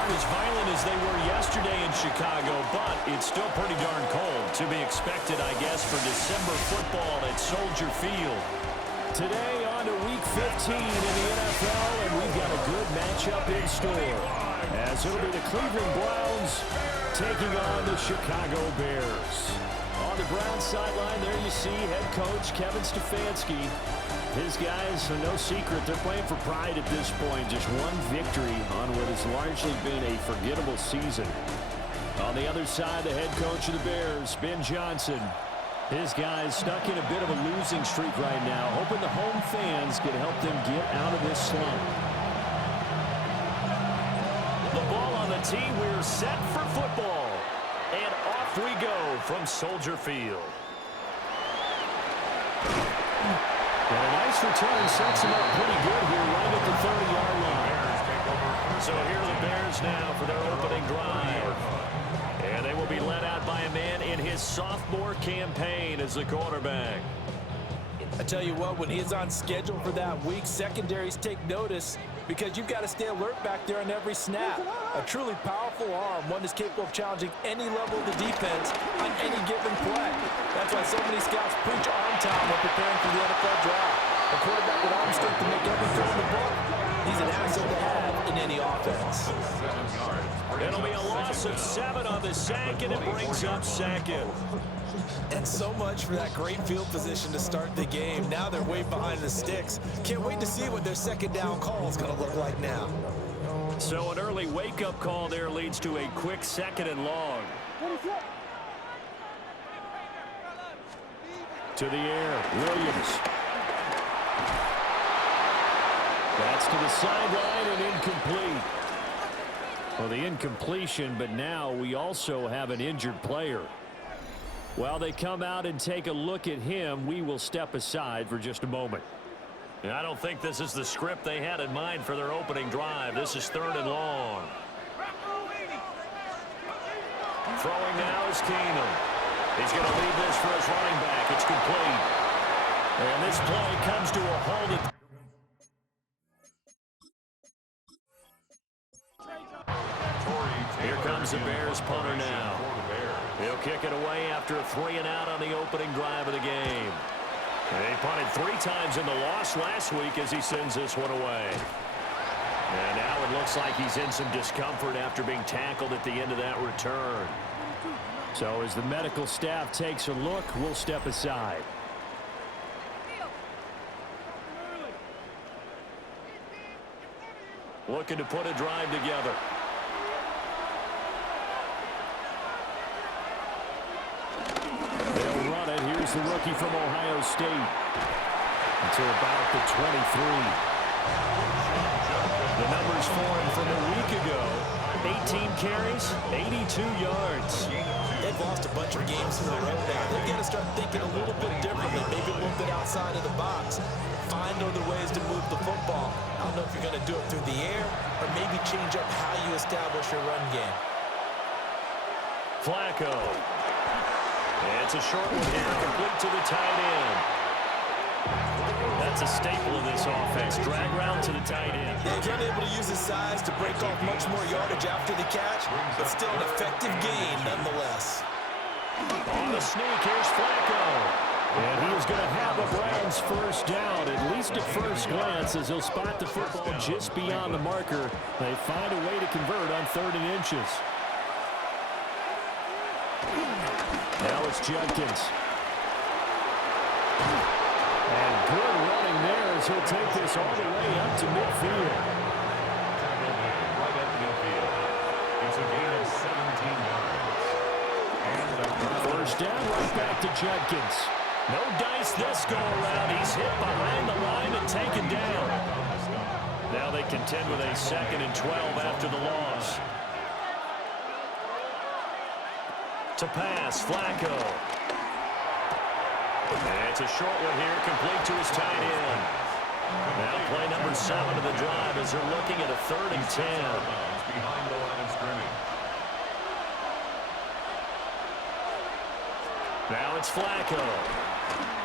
aren't as violent as they were yesterday in Chicago, but it's still pretty darn cold. To be expected, I guess, for December football at Soldier Field. Today on to Week 15 in the NFL, and we've got a good matchup in store, as it'll be the Cleveland Browns taking on the Chicago Bears. On the Browns sideline, there you see head coach Kevin Stefanski. His guys, no secret, they're playing for pride at this point. Just one victory on what has largely been a forgettable season. On the other side, the head coach of the Bears, Ben Johnson. His guys stuck in a bit of a losing streak right now, hoping the home fans can help them get out of this slump. The ball on the tee, we're set for football. And off we go from Soldier Field. And a nice return sets him up pretty good here right at the 30-yard line. So here are the Bears now for their opening drive. And they will be led out by a man in his sophomore campaign as the quarterback. I tell you what, when he's on schedule for that week, secondaries take notice because you've got to stay alert back there on every snap. A truly powerful arm, one is capable of challenging any level of the defense on any given play. That's why so many scouts preach arm time when preparing for the NFL draft. A quarterback with arm strength to make every throw in the book, he's an asset to have in any offense. It'll be a loss of 7 on the sack, and it brings up second. And so much for that great field position to start the game. Now they're way behind the sticks. Can't wait to see what their second down call is going to look like now. So an early wake-up call there leads to a quick second and long. To the air, Williams. That's to the sideline and incomplete. Well, the incompletion, but now we also have an injured player. While they come out and take a look at him, we will step aside for just a moment. And I don't think this is the script they had in mind for their opening drive. This is 3rd and long. Throwing now is Keenum. He's going to leave this for his running back. It's complete. And this play comes to a hold at Here comes the Bears punter now. He'll kick it away after a 3-and-out on the opening drive of the game. And he punted 3 times in the loss last week as he sends this one away. And now it looks like he's in some discomfort after being tackled at the end of that return. So as the medical staff takes a look, we'll step aside. Looking to put a drive together. Here's the rookie from Ohio State until about the 23. The numbers for him from a week ago: 18 carries, 82 yards. They've lost a bunch of games in a row now. They've got to start thinking a little bit differently, maybe a little bit outside of the box. Find other ways to move the football. I don't know if you're going to do it through the air or maybe change up how you establish your run game. Flacco. It's a short one here, complete to the tight end. That's a staple of this offense. Drag route to the tight end. He's unable to use his size to break off much more yardage after the catch, but still an effective gain nonetheless. On the sneak, here's Flacco. And he is going to have a Browns first down, at least at first glance, as he'll spot the football just beyond the marker. They find a way to convert on 3rd and inches. Now it's Judkins. And good running there as he'll take this all the way up to midfield. Right at midfield. It's a gain of 17 yards. First down, right back to Judkins. No dice this go around. He's hit behind the line and taken down. Now they contend with a 2nd and 12 after the loss. To pass, Flacco. And it's a short one here, complete to his tight end. Now play number 7 of the drive as they're looking at a 3rd and 10. Behind the line of scrimmage. Now it's Flacco.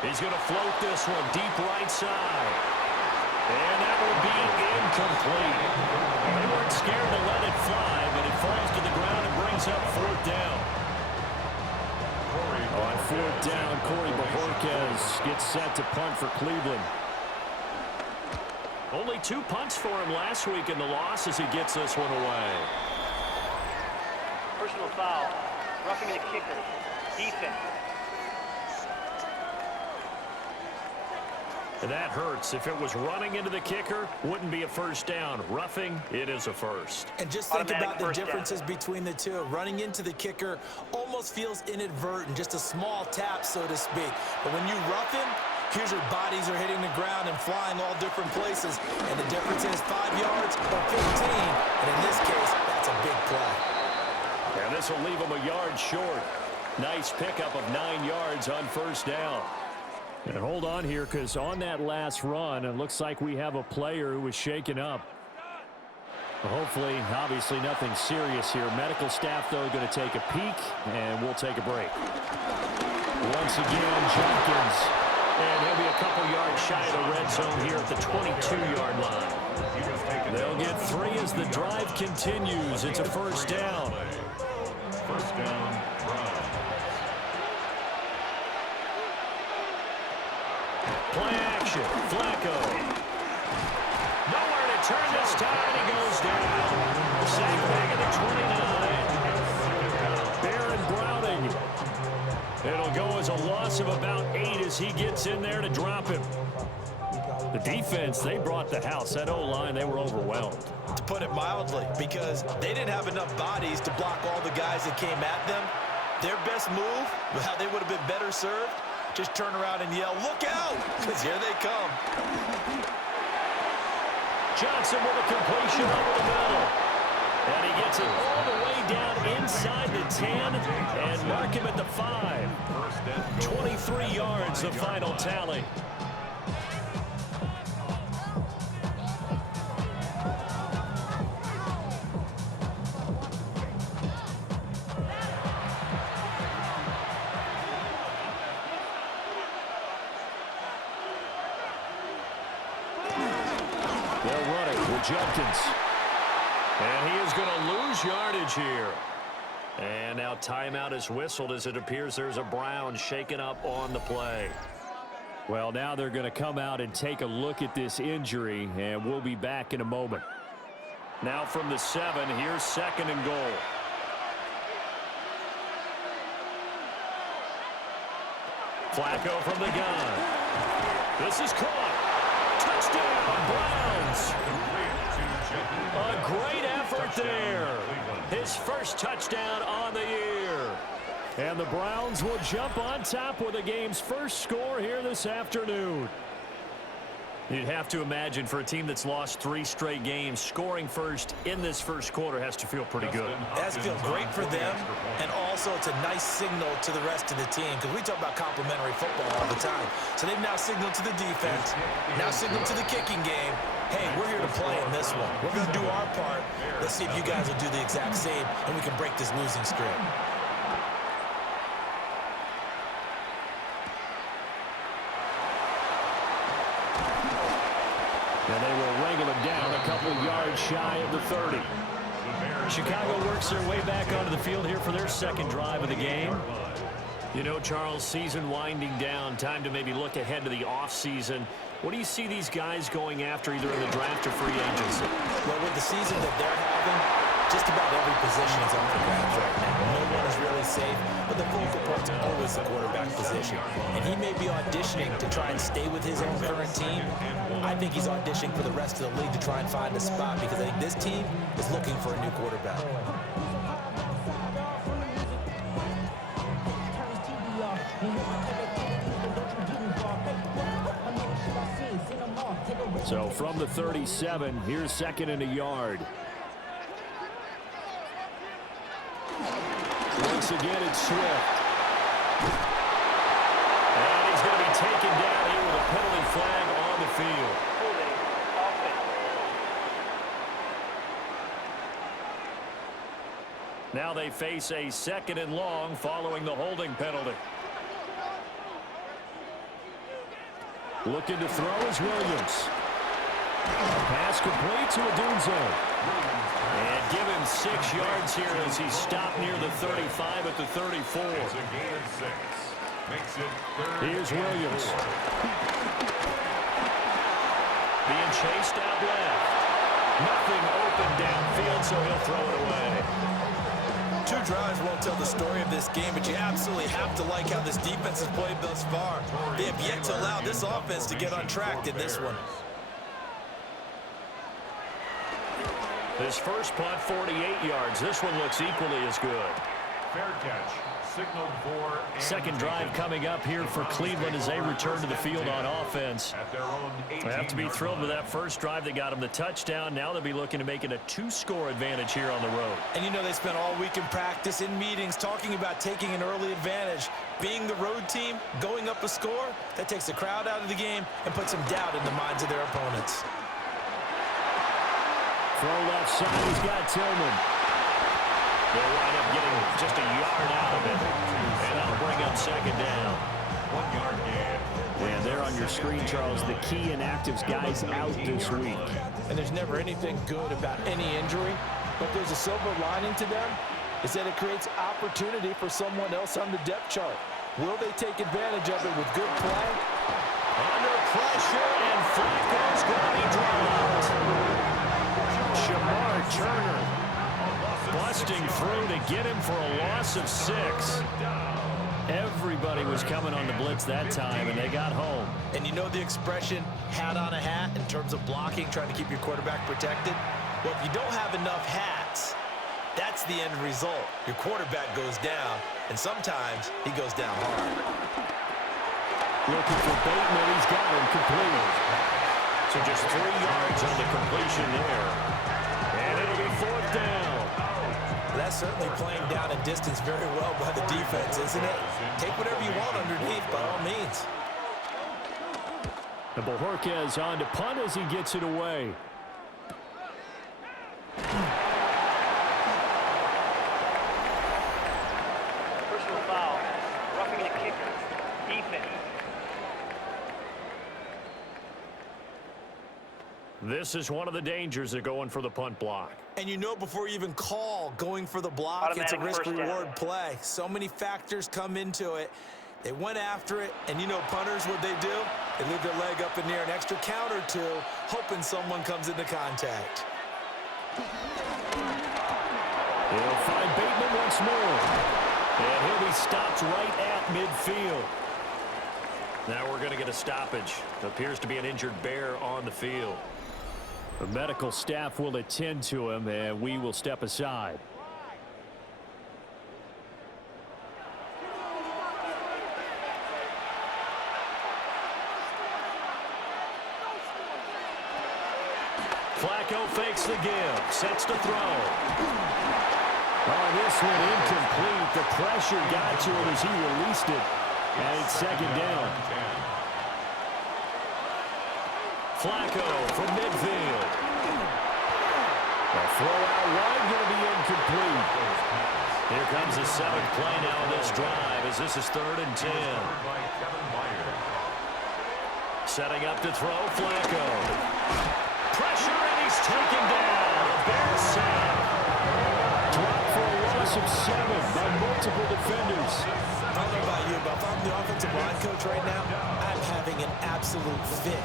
He's going to float this one deep right side. And that will be incomplete. They weren't scared to let it fly, Gets set to punt for Cleveland. Only 2 punts for him last week in the loss as he gets this one away. Personal foul. Roughing the kicker. Defense. And that hurts. If it was running into the kicker, wouldn't be a first down. Roughing, it is a first. And just think about the differences between the two. Running into the kicker almost feels inadvertent, just a small tap, so to speak. But when you rough him, here's your bodies are hitting the ground and flying all different places. And the difference is 5 yards or 15. And in this case, that's a big play. And this will leave him a yard short. Nice pickup of 9 yards on first down. And hold on here, because on that last run, it looks like we have a player who was shaken up. Hopefully, obviously nothing serious here. Medical staff, though, going to take a peek, and we'll take a break. Once again, Jenkins. And he'll be a couple yards shy of the red zone here at the 22-yard line. They'll get 3 as the drive continues. It's a first down. First down, Browns. Play action. Flacco. Nowhere to turn this time. He goes down. Sack back at the 29. Baron Browning. It'll go as a loss of about 8 as he gets in there to drop him. The defense, they brought the house. That O-line, they were overwhelmed. To put it mildly, because they didn't have enough bodies to block all the guys that came at them. Their best move, how they would have been better served, just turn around and yell, "Look out!" Because here they come. Johnson with a completion over the middle. And he gets it all the way down inside the 10 and mark him at the 5. 23 yards, the final tally. They're running with Jenkins. And he is going to lose yardage here. And now timeout is whistled as it appears there's a Brown shaken up on the play. Well, now they're going to come out and take a look at this injury, and we'll be back in a moment. Now from the 7, here's 2nd and goal. Flacco from the gun. This is caught. Touchdown, Browns. A great effort there. His first touchdown on the year. And the Browns will jump on top with the game's first score here this afternoon. You'd have to imagine for a team that's lost 3 straight games, scoring first in this first quarter has to feel pretty good. It has to feel great for them, and also it's a nice signal to the rest of the team, because we talk about complementary football all the time. So they've now signaled to the defense, now signaled to the kicking game, hey, we're here to play in this one. We're going to do our part. Let's see if you guys will do the exact same, and we can break this losing streak. And they will wrangle him down a couple yards shy of the 30. Chicago works their way back onto the field here for their second drive of the game. You know, Charles, season winding down, time to maybe look ahead to the offseason. What do you see these guys going after either in the draft or free agency? Well, with the season that they're having, just about every position is up for grabs right now. No one is really safe, but the focal point's always the quarterback position. And he may be auditioning to try and stay with his own current team. I think he's auditioning for the rest of the league to try and find a spot, because I think this team is looking for a new quarterback. So from the 37, here's 2nd and a yard. Once again, it's Swift. And he's going to be taken down here with a penalty flag on the field. Now they face a 2nd and long following the holding penalty. Looking to throw is Williams. Pass complete to Odunze. And give him 6 yards here as he stopped near the 35 at the 34. It's a gain of 6. Makes it third. Here's Williams. Being chased out left. Nothing open downfield, so he'll throw it away. 2 drives won't tell the story of this game, but you absolutely have to like how this defense has played thus far. They have yet to allow this offense to get on track in this one. This first punt, 48 yards. This one looks equally as good. Fair catch. Signaled for. Second drive coming up here for Cleveland as they return to the field on offense. At their own They have to be thrilled with that first drive that got them the touchdown. Now they'll be looking to make it a 2-score advantage here on the road. And you know they spent all week in practice, in meetings, talking about taking an early advantage. Being the road team, going up a score, that takes the crowd out of the game and puts some doubt in the minds of their opponents. Throw left side, he's got Tillman. They'll wind up getting just a yard out of it. And that'll bring up second down. 1 yard gain. And there on your screen, Charles, the key inactives guys out this week. And there's never anything good about any injury, but there's a silver lining to them, is that it creates opportunity for someone else on the depth chart. Will they take advantage of it with good play? Under pressure, and Flacco's going to be dropped. Shamar Turner busting through to get him for a loss of 6. Everybody was coming on the blitz that time, and they got home. And you know the expression, hat on a hat, in terms of blocking, trying to keep your quarterback protected? Well, if you don't have enough hats, that's the end result. Your quarterback goes down, and sometimes he goes down hard. Looking for Bateman, he's got him complete. So just 3 yards on the completion there. And it'll be 4th down. That's certainly playing down and distance very well by the defense, isn't it? Take whatever you want underneath, by all means. And Bojorquez on to punt as he gets it away. Personal foul. Roughing the kicker. Defense. This is one of the dangers of going for the punt block. And you know before you even call going for the block, it's a Automatic first risk-reward play. So many factors come into it. They went after it, and you know punters, what they do? They leave their leg up in the air an extra count or two, hoping someone comes into contact. They'll find Bateman once more. And he'll be stopped right at midfield. Now we're going to get a stoppage. Appears to be an injured bear on the field. The medical staff will attend to him, and we will step aside. Flacco fakes the give, sets to throw. Oh, this one incomplete. The pressure got to him as he released it. And it's second down. Flacco from midfield. A throw out wide, going to be incomplete. Here comes the 7th play now on this drive as this is 3rd and 10. Setting up to throw, Flacco. Pressure, and he's taken down. A Bears sack. Dropped for a loss of 7 by multiple defenders. I don't know about you, but if I'm the offensive line coach right now, I'm having an absolute fit.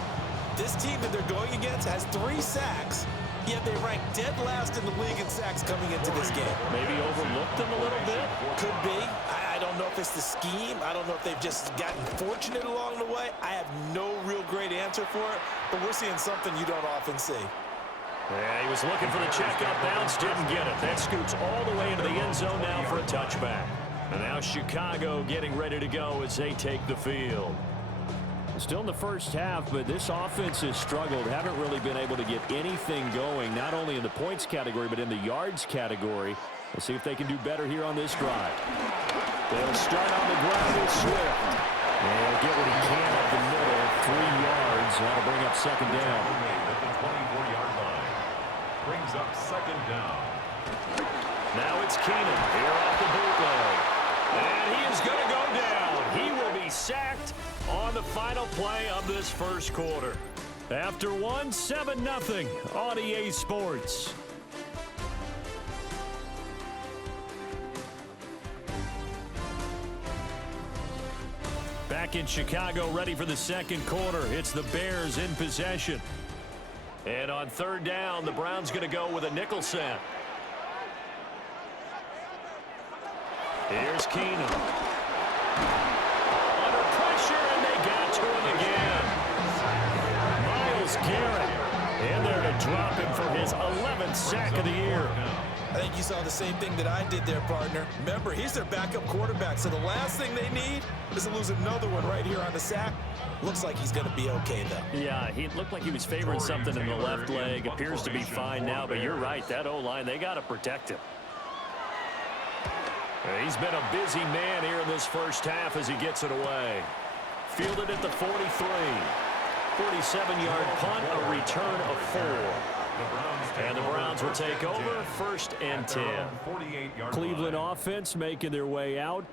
This team that they're going against has 3 sacks, yet they rank dead last in the league in sacks coming into this game. Maybe overlooked them a little bit. Could be. I don't know if it's the scheme. I don't know if they've just gotten fortunate along the way. I have no real great answer for it, but we're seeing something you don't often see. Yeah, he was looking for the check-up bounce, didn't get it. That scoots all the way into the end zone now for a touchback. And now Chicago getting ready to go as they take the field. Still in the first half, but this offense has struggled. Haven't really been able to get anything going, not only in the points category, but in the yards category. We'll see if they can do better here on this drive. They'll start on the ground with Swift. And he'll get what he can up the middle, 3 yards. That'll bring up second down. At the 24-yard line. Brings up second down. Now it's Keenan here off the bootleg. And he is going to go down. He will be sacked on the final play of this first quarter. After one, 7-0 on EA Sports. back in Chicago, ready for the second quarter. It's the Bears in possession. And on third down, the Browns going to go with a nickel set. Here's Keenum. Under pressure, and they got to him again. Myles Garrett in there to drop him for his 11th sack of the year. I think you saw the same thing that I did there, partner. Remember, he's their backup quarterback, so the last thing they need is to lose another one right here on the sack. Looks like he's going to be okay, though. Yeah, he looked like he was favoring something in the left leg. Appears to be fine now, but you're right. That O-line, they got to protect him. He's been a busy man here in this first half as he gets it away. Fielded at the 43. 47-yard punt, a return of 4. And the Browns will take over, 1st and 10. Cleveland offense making their way out.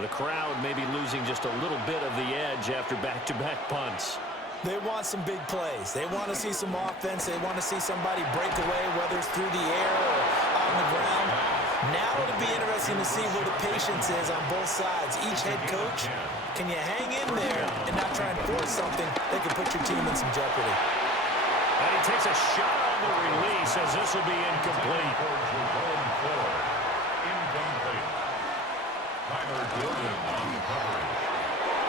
The crowd may be losing just a little bit of the edge after back-to-back punts. They want some big plays. They want to see some offense. They want to see somebody break away, whether it's through the air or on the ground. Now it'll be interesting to see where the patience is on both sides. Each head coach, can you hang in there and not try and force something that could put your team in some jeopardy? And he takes a shot on the release as this will be incomplete.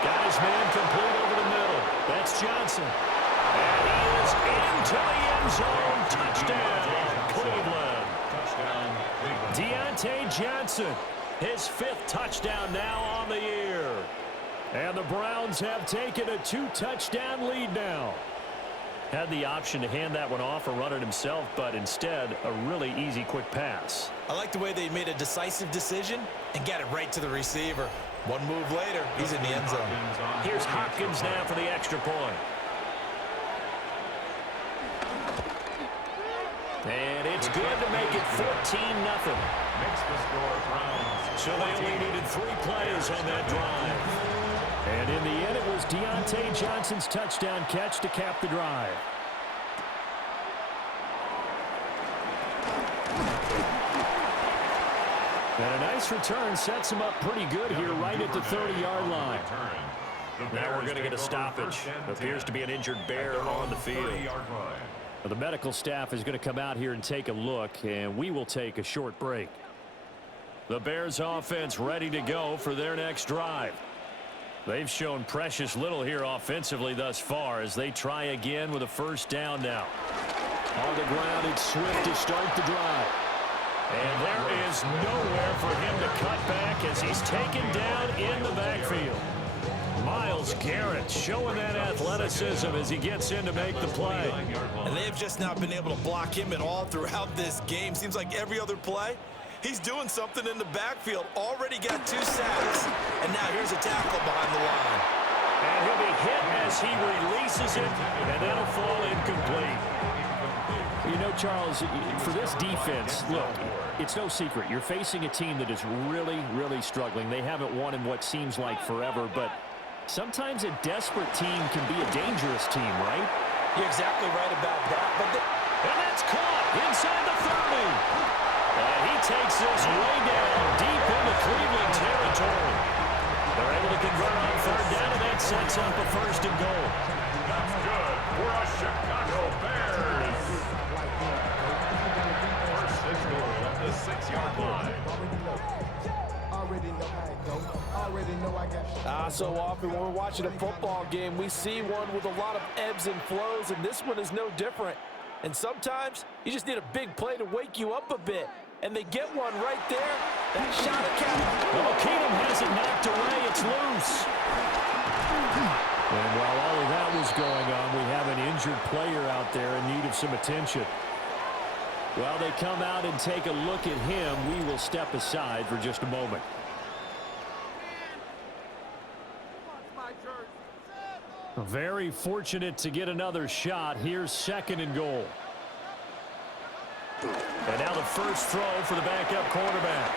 Got his man complete over the middle. That's Johnson. And he is into the end zone. Touchdown, Cleveland. Deontay Johnson, his 5th touchdown now on the year. And the Browns have taken a 2-touchdown lead now. Had the option to hand that one off or run it himself, but instead, a really easy, quick pass. I like the way they made a decisive decision and got it right to the receiver. One move later, he's in the end zone. Here's Hopkins now for the extra point. And it's good to make it 14-0. So they only needed 3 plays on that drive. And in the end, it was Deontay Johnson's touchdown catch to cap the drive. And a nice return sets him up pretty good here right at the 30-yard line. Now we're going to get a stoppage. Appears to be an injured Bear on the field. The medical staff is going to come out here and take a look, and we will take a short break. The Bears offense ready to go for their next drive. They've shown precious little here offensively thus far as they try again with a 1st down now. On the ground, it's Swift to start the drive. And there is nowhere for him to cut back as he's taken down in the backfield. Myles Garrett showing that athleticism as he gets in to make the play. And they've just not been able to block him at all throughout this game. Seems like every other play, he's doing something in the backfield. Already got 2 sacks, and now here's a tackle behind the line. And he'll be hit as he releases it, and that'll fall incomplete. You know, Charles, for this defense, look, it's no secret. You're facing a team that is really, really struggling. They haven't won in what seems like forever, but sometimes a desperate team can be a dangerous team, right? You're exactly right about that. And that's caught inside the 30. And he takes this way down deep into Cleveland territory. They're able to convert on 3rd down, and that sets up a 1st and goal. That's good for a Chicago Bears. 1st and goal at the 6-yard line. So often when we're watching a football game, we see one with a lot of ebbs and flows, and this one is no different. And sometimes you just need a big play to wake you up a bit. And they get one right there. That shot at Well, Keenum has it knocked away. It's loose. And while all of that was going on, we have an injured player out there in need of some attention. While they come out and take a look at him, we will step aside for just a moment. Very fortunate to get another shot. Here's 2nd and goal. And now the first throw for the backup quarterback.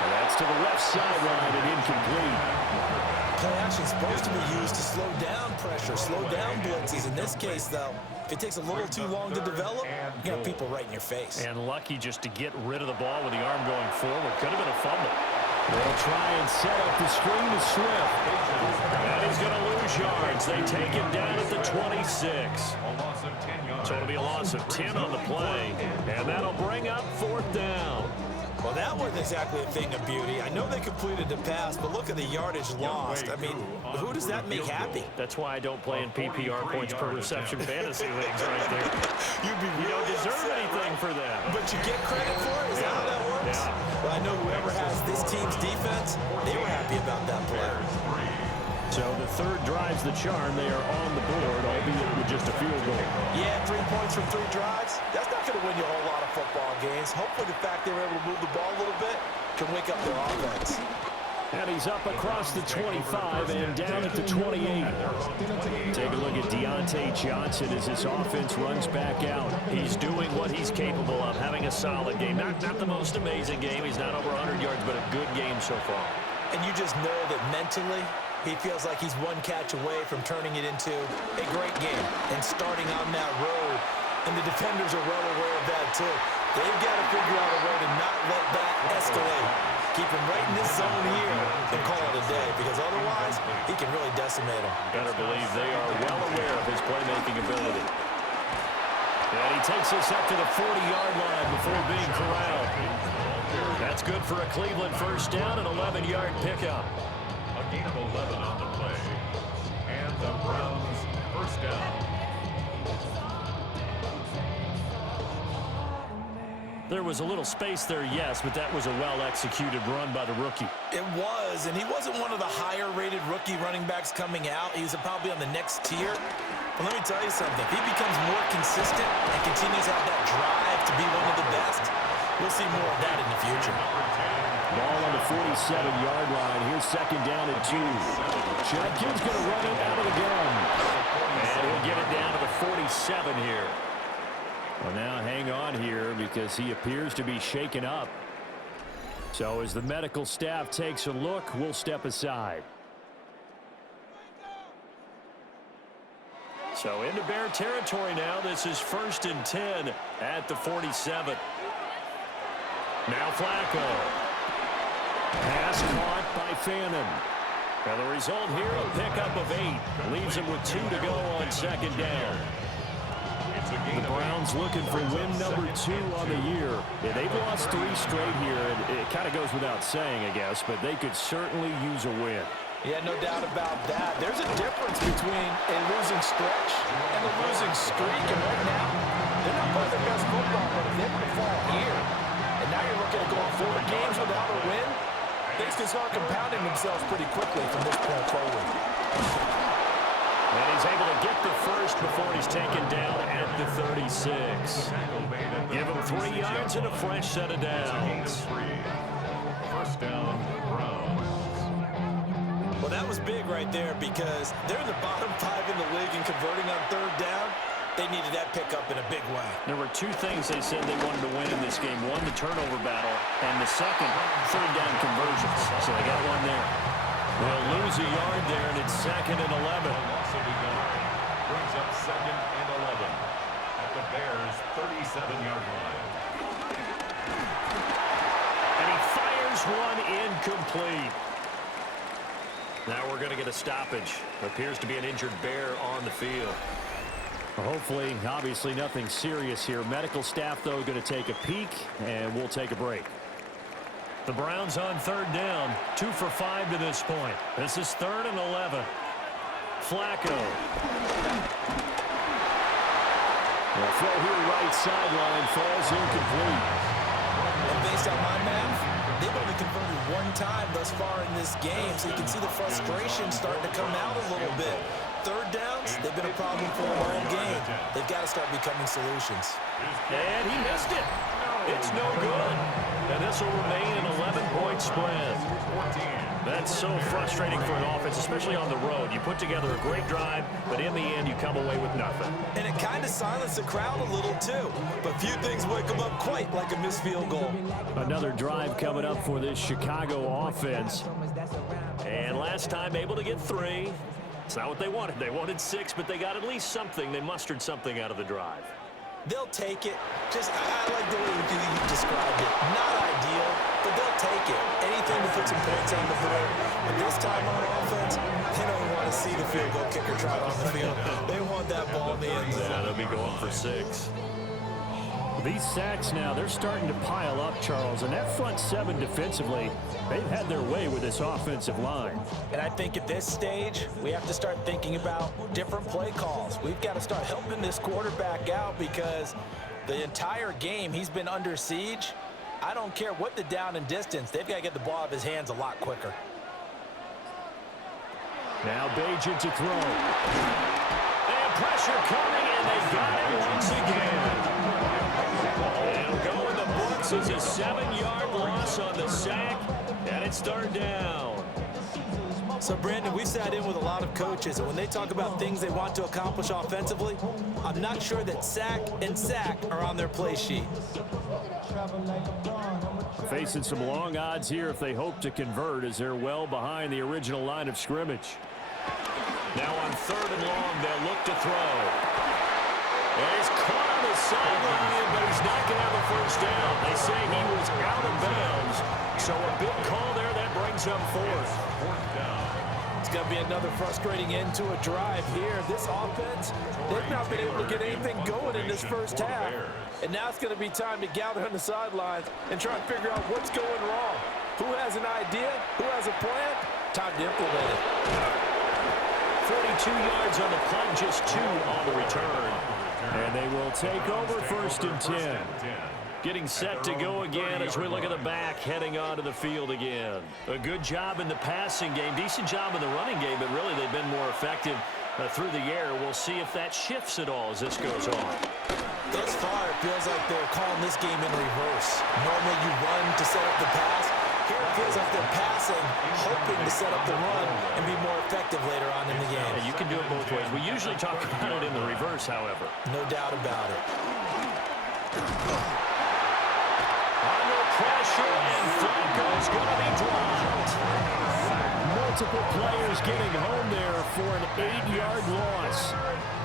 And that's to the left sideline and incomplete. play action is supposed to be used to slow down pressure, slow down blitzes. In this case, though, if it takes a little too long to develop, you got people right in your face. And lucky just to get rid of the ball with the arm going forward. Could have been a fumble. They'll try and set up the screen to Swift. And he's going to lose yards. They take him down at the 26. So it'll be a loss of 10 on the play. And that'll bring up 4th down. Well, that wasn't exactly a thing of beauty. I know they completed the pass, but look at the yardage lost. I mean, who does that make happy? That's why I don't play in PPR points per reception fantasy leagues right there. You don't deserve anything for that. But you get credit for it? Is that how that works? Yeah. Well, I know whoever has this team's defense, they were happy about that play. So the third drives the charm. They are on the board, albeit with just a field goal. Yeah, 3 points from 3 drives. That's not going to win you a whole lot of football games. Hopefully the fact they were able to move the ball a little bit can wake up their offense. And he's up across the 25 and down at the 28. Take a look at Deontay Johnson as this offense runs back out. He's doing what he's capable of, having a solid game. Not the most amazing game. He's not over 100 yards, but a good game so far. And you just know that mentally, he feels like he's one catch away from turning it into a great game and starting on that road. And the defenders are well aware of that, too. They've got to figure out a way to not let that escalate. Keep him right in this zone here and call it a day, because otherwise, he can really decimate him. Better believe they are well aware of his playmaking ability. And he takes us up to the 40-yard line before being corralled. That's good for a Cleveland first down, an 11-yard pickup. A gain of 11 on the play. And the Browns first down. There was a little space there, yes, but that was a well-executed run by the rookie. It was, and he wasn't one of the higher-rated rookie running backs coming out. He's probably on the next tier. But let me tell you something. If he becomes more consistent and continues to have that drive to be one of the best, we'll see more of that in the future. Ball on the 47-yard line. Here's second down and 2. Judkins going to run it out of the gun. And he'll get it down to the 47 here. Well, now hang on here because he appears to be shaken up. So as the medical staff takes a look, we'll step aside. So into Bear territory now. This is 1st and 10 at the 47. Now Flacco. Pass caught by Fannin. Now the result here, a pickup of 8. Leaves him with 2 to go on second down. The Browns looking for win number 2 on the year. Yeah, they've lost 3 straight here, and it kind of goes without saying, I guess, but they could certainly use a win. Yeah, no doubt about that. There's a difference between a losing stretch and a losing streak, and right now, they're not playing their best football, but if they were to fall here, and now you're looking at going 4 games without a win, things can start compounding themselves pretty quickly from this point forward. And he's able to get the first before he's taken down at the 36. Give him 3 yards and a fresh set of downs. First down, Browns. Well, that was big right there because they're in the bottom 5 in the league and converting on 3rd down. They needed that pickup in a big way. There were 2 things they said they wanted to win in this game. One, the turnover battle, and the second, 3rd down conversions. So they got one there. They'll lose a yard there, and it's 2nd and 11. Brings up 2nd and 11 at the Bears' 37-yard line. And he fires one incomplete. Now we're going to get a stoppage. Appears to be an injured Bear on the field. Hopefully, obviously nothing serious here. Medical staff, though, going to take a peek, and we'll take a break. The Browns on 3rd down, 2 for 5 to this point. This is 3rd and 11. Flacco. The throw here right sideline falls incomplete. And based on my math, they've only converted 1 time thus far in this game, so you can see the frustration starting to come out a little bit. 3rd downs, they've been a problem for them all game. They've got to start becoming solutions. And he missed it. It's no good. And this will remain an 11-point spread. That's so frustrating for an offense, especially on the road. You put together a great drive, but in the end, you come away with nothing. And it kind of silenced the crowd a little, too. But few things wake them up quite like a missed field goal. Another drive coming up for this Chicago offense. And last time, able to get 3. It's not what they wanted. They wanted 6, but they got at least something. They mustered something out of the drive. They'll take it. I like the way you described it. Not ideal, but they'll take it. Anything to put put some points on the board. But this time on offense, they don't want to see the field goal kicker trot on the field. They want that ball in the end zone. Yeah, they'll be going for 6. These sacks now, they're starting to pile up, Charles. And that front 7 defensively, they've had their way with this offensive line. And I think at this stage, we have to start thinking about different play calls. We've got to start helping this quarterback out because the entire game he's been under siege. I don't care what the down and distance. They've got to get the ball out of his hands a lot quicker. Now Bajan to throw. And pressure coming, and they got it once again. It'll go in the books as a 7-yard loss on the sack, and it's third down. So, Brandon, we sat in with a lot of coaches, and when they talk about things they want to accomplish offensively, I'm not sure that sack and sack are on their play sheet. Facing some long odds here if they hope to convert as they're well behind the original line of scrimmage. Now on 3rd and long, they'll look to throw. And he's caught on the sideline, but he's not going to have a first down. They say he was out of bounds. So a big call there that brings up 4th. It's going to be another frustrating end to a drive here. This offense, they've not been able to get anything going in this first half. And now it's going to be time to gather on the sidelines and try and figure out what's going wrong. Who has an idea? Who has a plan? Time to implement it. 42 yards on the punt, just 2 on the return. And they will take over 1st and 10. Getting set to go again as we look at the back heading onto the field again. A good job in the passing game, decent job in the running game, but really they've been more effective through the air. We'll see if that shifts at all as this goes on. Thus far, it feels like they're calling this game in reverse. Normally you run to set up the pass. Here it feels like they're passing, hoping to set up the run and be more effective later on in the game. Yeah, you can do it both ways. We usually talk about it in the reverse, however. No doubt about it. Under pressure, and Flacco's going to be dropped. Multiple players getting home there for an 8-yard loss.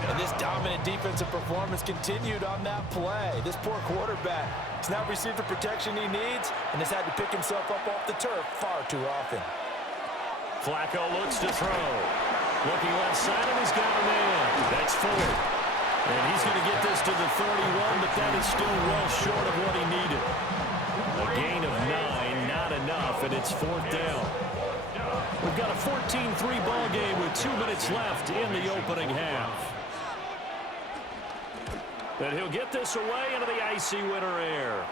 And this dominant defensive performance continued on that play. This poor quarterback has not received the protection he needs and has had to pick himself up off the turf far too often. Flacco looks to throw. Looking left side, and he's got a man. That's 4. And he's going to get this to the 31, but that is still well short of what he needed. A gain of 9, not enough, and it's 4th down. We've got a 14-3 ball game with 2 minutes left in the opening half. And he'll get this away into the icy winter air.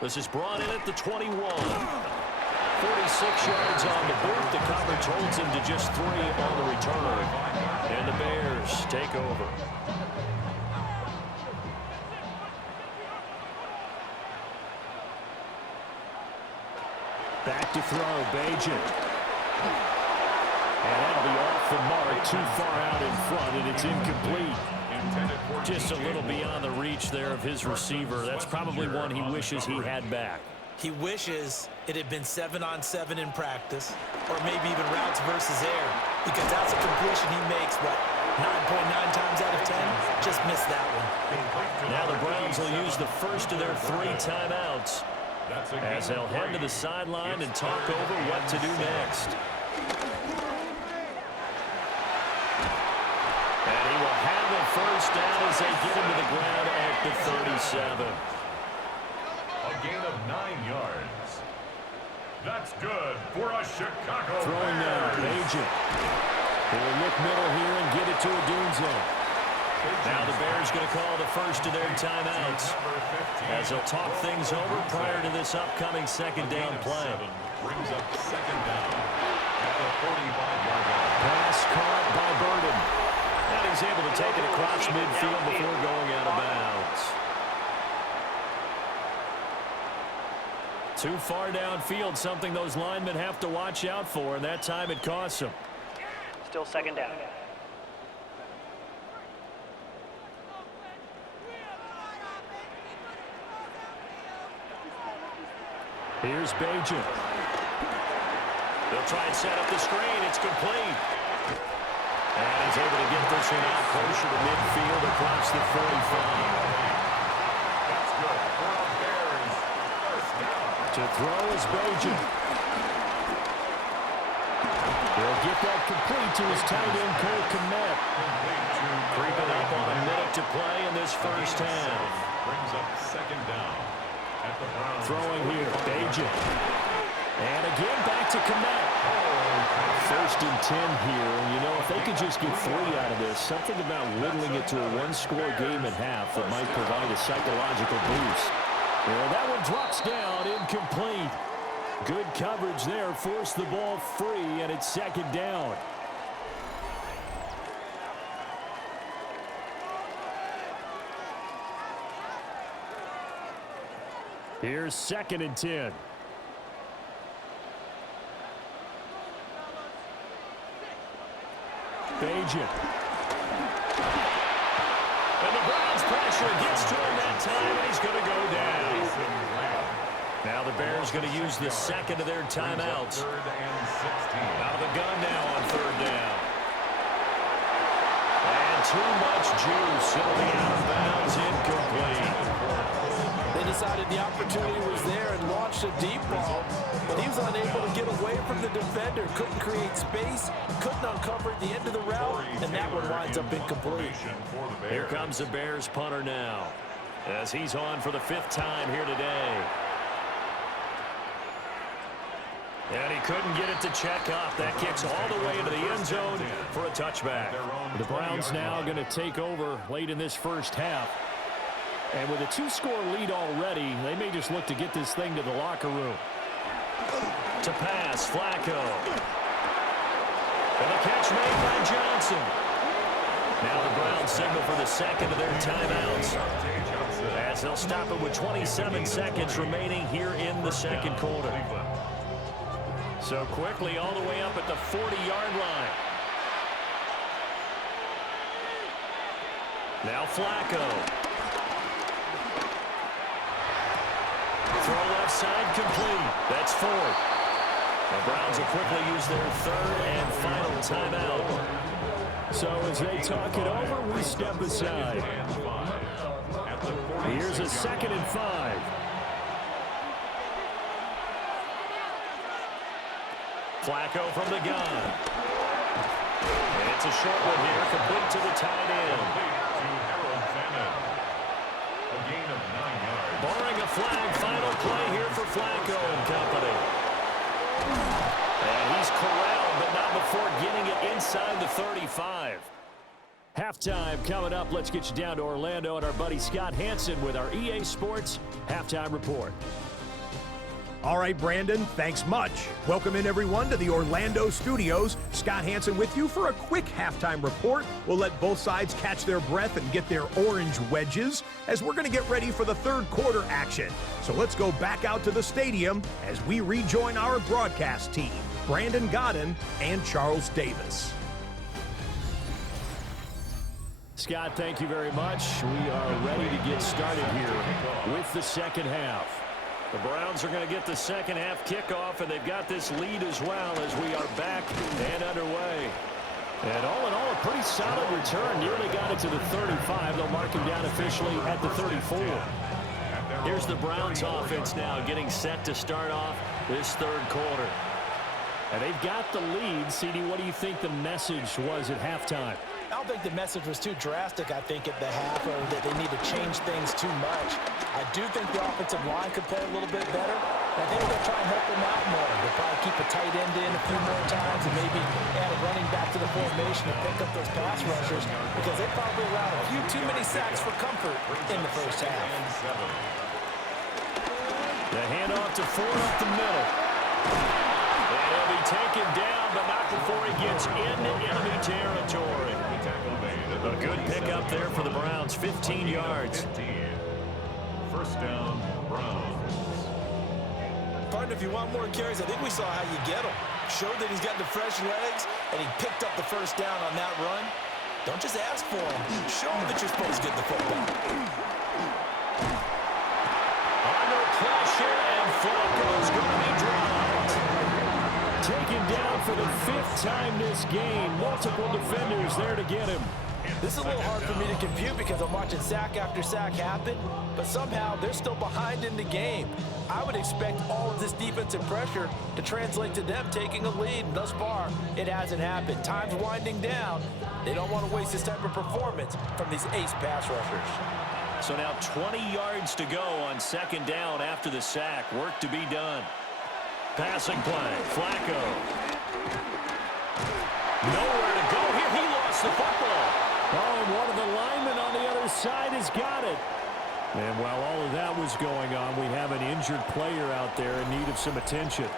This is brought in at the 21. 46 yards on the boot. The coverage holds him to just 3 on the return. And the Bears take over. Back to throw, Bajan. And that'll be off the mark, too far out in front, and it's incomplete. Just a little beyond the reach there of his receiver. That's probably one he wishes he had back. He wishes it had been 7-on-7 in practice, or maybe even routes versus air, because that's a completion he makes, what, 9.9 times out of 10? Just missed that one. Now the Browns will use the first of their 3 timeouts as they'll head to the sideline and talk over what to do next. And he will have a first down as they get him to the ground at the 37. A gain of 9 yards. That's good for a Chicago Throwing now, Bajan. He'll look middle here and get it to Odunze. Now the Bears going to call the first of their timeouts as they'll talk things over prior to this upcoming 2nd down play. Brings up 2nd down at the 45-yard line. Pass caught by Burden. And he's able to take it across midfield before going out of bounds. Too far downfield, something those linemen have to watch out for, and that time it costs them. Still 2nd down. Here's Bajan. They'll try and set up the screen. It's complete. And he's able to get this one out closer to midfield across the 45. That's good for the Bears. First down. To throw is Bajan. He'll get that complete to his tight end, Cole Kmet. Creeping up on a minute to play in this first half. Brings up second down. At the Browns. Throwing here, Bajan. And again, back to Kmet. First and 10 here. And, you know, if they could just get 3 out of this, something about whittling it to a one-score game at half that might provide a psychological boost. And that one drops down, incomplete. Good coverage there, forced the ball free, and it's second down. Here's second and 10. Bajan. And the Browns pressure gets to him that time, and he's going to go down. Now the Bears going to use the second of their timeouts. Third and 16. Out of the gun now on third down. And too much juice. It'll be out of bounds, incomplete. They decided the opportunity was there and launched a deep ball, but he was unable to get away from the defender. Couldn't create space, couldn't uncover the end of the route, and that one winds up incomplete. Here comes the Bears punter now, as he's on for the 5th time here today. And he couldn't get it to check up. That kicks all the way into the end zone for a touchback. The Browns now going to take over late in this first half. And with a 2-score lead already, they may just look to get this thing to the locker room. To pass, Flacco. And the catch made by Johnson. Now the Browns signal for the second of their timeouts, as they'll stop it with 27 seconds remaining here in the second quarter. So quickly all the way up at the 40-yard line. Now Flacco. Throw left side complete. That's 4. The Browns will quickly use their 3rd and final timeout. So as they talk it over, we step aside. Here's a 2nd and 5. Flacco from the gun. And it's a short one here, complete to the tight end. A gain of 9 yards. Barring a flag, final play here for Flacco and company. And he's corralled, but not before getting it inside the 35. Halftime coming up. Let's get you down to Orlando and our buddy Scott Hansen with our EA Sports Halftime Report. All right, Brandon, thanks much. Welcome in, everyone, to the Orlando studios. Scott Hansen with you for a quick halftime report. We'll let both sides catch their breath and get their orange wedges as we're going to get ready for the third quarter action. So let's go back out to the stadium as we rejoin our broadcast team, Brandon Godden and Charles Davis. Scott, thank you very much. We are ready to get started here with the second half. The Browns are going to get the second half kickoff, and they've got this lead as well as we are back and underway. And all in all, a pretty solid return. Nearly got it to the 35. They'll mark him down officially at the 34. Here's the Browns offense now getting set to start off this third quarter. And they've got the lead. CD, what do you think the message was at halftime? I don't think the message was too drastic, I think, at the half, or that they need to change things too much. I do think the offensive line could play a little bit better. I think they're going to try and help them out more. They'll probably keep a tight end in a few more times and maybe add a running back to the formation to pick up those pass rushers, because they probably allowed a few too many sacks for comfort in the first half. The handoff to Ford up the middle. And he'll be taken down, but not before he gets into enemy territory. A good pickup there for the Browns, 15 yards. First down, Browns. Partner, if you want more carries, I think we saw how you get them. Showed that he's got the fresh legs, and he picked up the first down on that run. Don't just ask for him. Show him that you're supposed to get the football. Under pressure, and Flacco's going to be dropped. Taken down for the 5th time this game. Multiple defenders there to get him. This is a little hard for me to compute because I'm watching sack after sack happen, but somehow they're still behind in the game. I would expect all of this defensive pressure to translate to them taking a lead, and thus far, it hasn't happened. Time's winding down. They don't want to waste this type of performance from these ace pass rushers. So now 20 yards to go on second down after the sack. Work to be done. Passing play, Flacco. Nowhere to go here. He lost the football. Oh, and one of the linemen on the other side has got it. And while all of that was going on, we have an injured player out there in need of some attention.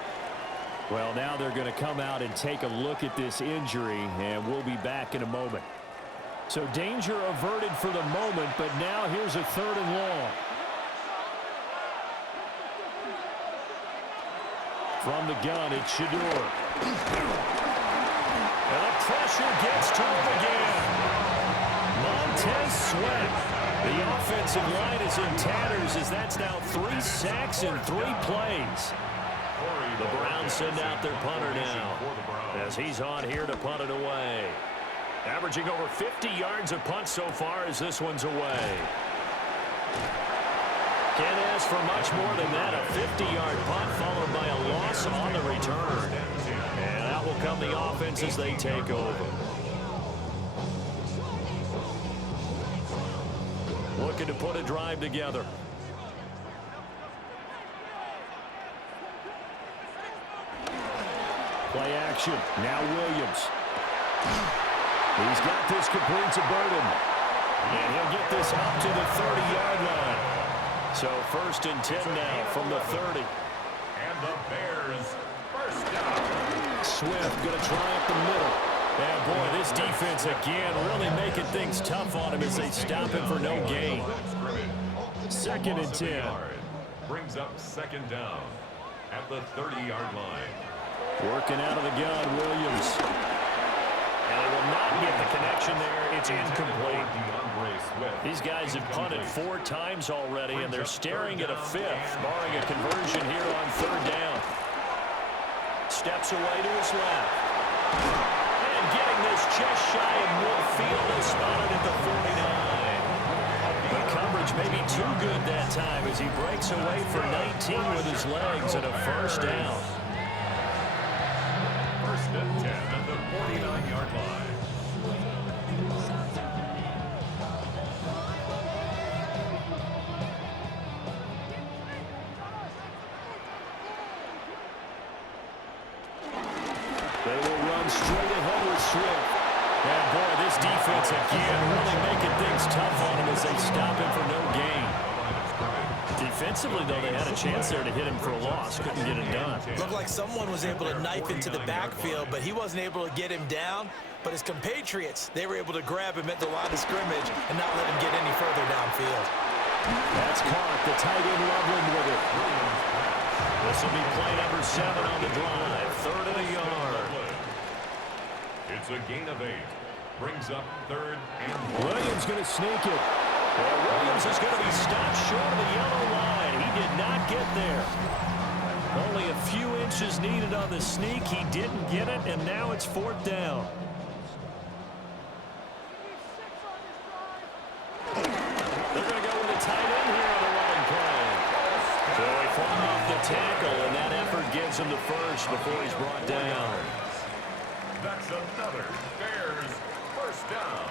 Well, now they're going to come out and take a look at this injury, and we'll be back in a moment. So danger averted for the moment, but now here's a 3rd and long. From the gun, it's Shador. And the pressure gets to him again. Montez Sweat. The offensive line is in tatters as that's now 3 sacks in 3 plays. The Browns send out their punter now as he's on here to punt it away. Averaging over 50 yards a punt so far as this one's away. Can't ask for much more than that. A 50-yard punt followed by a loss on the return. And that will come the offense as they take over. Looking to put a drive together. Play action. Now Williams. He's got this complete to Burden. And he'll get this up to the 30-yard line. So 1st and 10 now from the 30. And the Bears first down. Swift going to try up the middle. And boy, this defense again really making things tough on him as they stop him for no gain. 2nd and 10. Brings up 2nd down at the 30-yard line. Working out of the gun, Williams. And he will not get the connection there. It's incomplete. These guys have punted 4 times already, and they're staring at a 5th, barring a conversion here on 3rd down. Steps away to his left. And getting this just shy of midfield is spotted at the 49. The coverage may be too good that time as he breaks away for 19 with his legs and a 1st down. 1st and 10 at the 49-yard line. They will run straight ahead with Swift. And boy, this defense again really making things tough on him as they stop him for no gain. Defensively, though, they had a chance there to hit him for a loss. Couldn't get it done. Looked like someone was able to knife into the backfield, but he wasn't able to get him down. But his compatriots, they were able to grab him at the line of scrimmage and not let him get any further downfield. That's caught. The tight end Loveland with it. This will be play number 7 on the drive. 3rd and a yard. It's a gain of 8. Brings up 3rd and 1. Williams going to sneak it. Well, Williams is going to be stopped short of the yellow line. He did not get there. Only a few inches needed on the sneak. He didn't get it, and now it's 4th down. They're going to go with a tight end here on the running play. So he fought off the tackle, and that effort gives him the 1st before he's brought down. That's another Bears 1st down.